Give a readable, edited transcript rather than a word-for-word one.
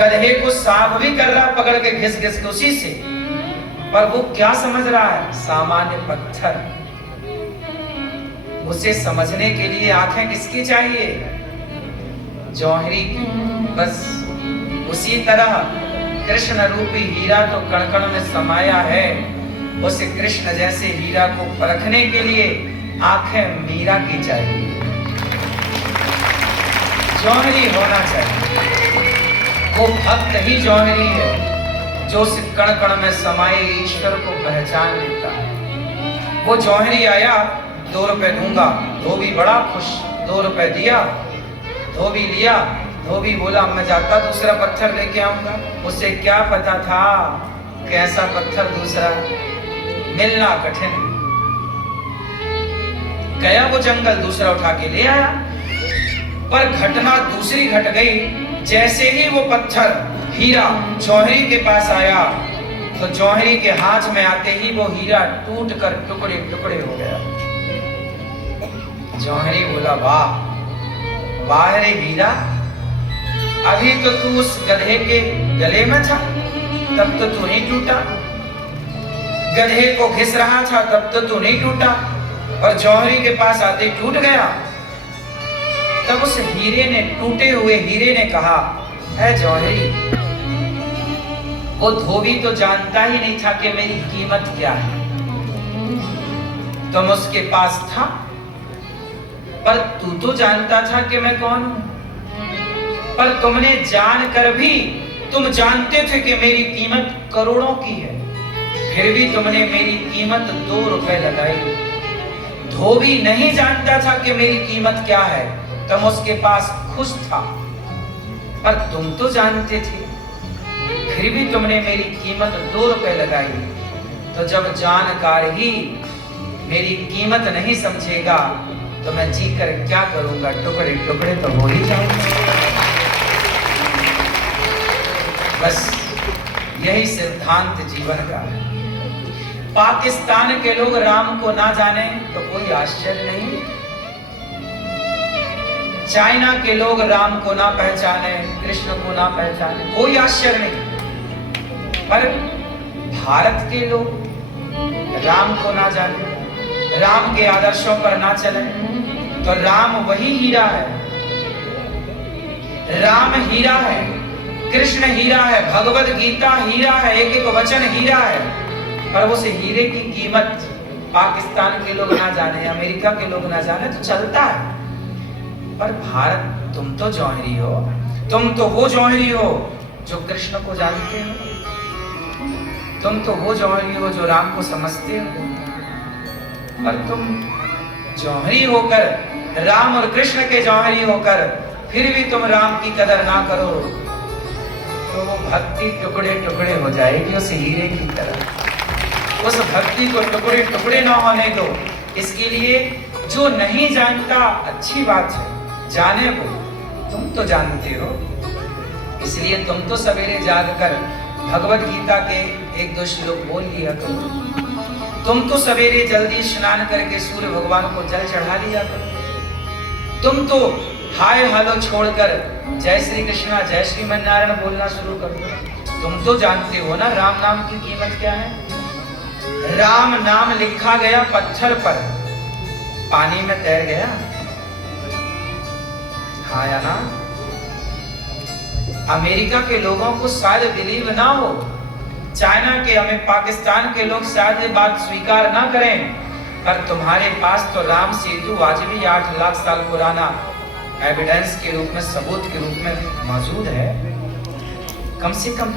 गधे को सांप भी कर रहा पकड़ के घिस घिस के उसी से, पर वो क्या समझ रहा है? सामान्य पत्थर। उसे समझने के लिए आंखें किसकी चाहिए? जौहरी की। बस उसी तरह कृष्ण रूपी हीरा तो कण कण में समाया है, उसे कृष्ण जैसे हीरा को परखने के लिए आंखें मीरा की चाहिए, जौहरी होना चाहिए। वो भक्त ही जौहरी है जो उस कण कण में समाये ईश्वर को पहचान लेता है। वो जौहरी आया, 2 रुपए दूंगा, धोबी बड़ा खुश, 2 रुपए दिया, धोबी लिया, धोबी बोला मैं जाता दूसरा पत्थर लेके आऊंगा। उसे क्या पता था कैसा पत्थर दूसरा मिलना कठिन। गया वो जंगल, दूसरा उठा के ले आया, पर घटना दूसरी घट गई। जैसे ही वो पत्थर हीरा जौहरी के पास आया तो जौहरी के हाथ में आते ही वो हीरा टूट कर टुकड़े टुकड़े हो गया। जौहरी बोला वाह वाह रे हीरा, अभी तो तू उस गधे के गले में था, तब तो तू नहीं टूटा। गधे को घिस रहा था, तब तो तू नहीं टूटा, और जौहरी के पास आते टूट गया। तब उस हीरे ने, टूटे हुए हीरे ने कहा, है जौहरी, वो धोबी तो जानता ही नहीं था कि मेरी कीमत क्या है। तुम उसके पास था, पर तू तो जानता था कि मैं कौन हूं। पर तुमने जानकर भी, तुम जानते थे कि मेरी कीमत करोड़ों की है, फिर भी तुमने मेरी कीमत 2 रुपए लगाई। धोबी नहीं जानता था कि मेरी कीमत क्या है, तुम उसके पास खुश था, पर तुम तो जानते थे, फिर भी तुमने मेरी कीमत 2 रुपए लगाई। तो जब जानकार ही मेरी कीमत नहीं समझेगा तो मैं जी कर क्या करूंगा? टुकड़े टुकड़े तो हो ही जाऊंगा। बस यही सिद्धांत जीवन का है। पाकिस्तान के लोग राम को ना जाने तो कोई आश्चर्य नहीं, चाइना के लोग राम को ना पहचाने, कृष्ण को ना पहचाने, कोई आश्चर्य नहीं। पर भारत के लोग राम को ना जाने, राम के आदर्शों पर ना चले, तो राम वही हीरा है। राम हीरा है, कृष्ण हीरा है, भगवत गीता हीरा है, एक एक वचन हीरा है, पर उस हीरे की कीमत पाकिस्तान के लोग ना जाने, अमेरिका के लोग ना जाने तो चलता है। पर भारत, तुम तो जौहरी हो, तुम तो वो जौहरी हो जो कृष्ण को जानते हो, तुम तो वो जौहरी हो जो राम को समझते हो। पर तुम जौहरी होकर, राम और कृष्ण के जौहरी होकर, फिर भी तुम राम की कदर ना करो तो वो भक्ति टुकड़े टुकड़े हो जाएगी उस हीरे की तरह। उस भक्ति को टुकड़े टुकड़े ना होने दो। इसके लिए जो नहीं जानता, अच्छी बात है, जाने वो, तुम तो जानते हो, इसलिए तुम तो सवेरे जागकर भगवत गीता के 1-2 श्लोक बोल लिया करो। तुम तो सवेरे जल्दी स्नान करके सूर्य भगवान को जल चढ़ा लिया करो। तुम तो हाय हेलो छोड़कर जय श्री कृष्णा जय श्रीमन नारायण बोलना शुरू कर दो। तुम तो जानते हो ना राम नाम की कीमत क्या है। राम नाम लिखा गया पत्थर पर, पानी में तैर गया, हाँ या ना? अमेरिका के लोगों को शायद बिलीव ना हो, चाइना के, हमें पाकिस्तान के लोग शायद ये बात स्वीकार ना करें, पर तुम्हारे पास तो राम सेतु आज भी 8 लाख साल पुराना एविडेंस के रूप में, सबूत के रूप में मौजूद है। कम से कम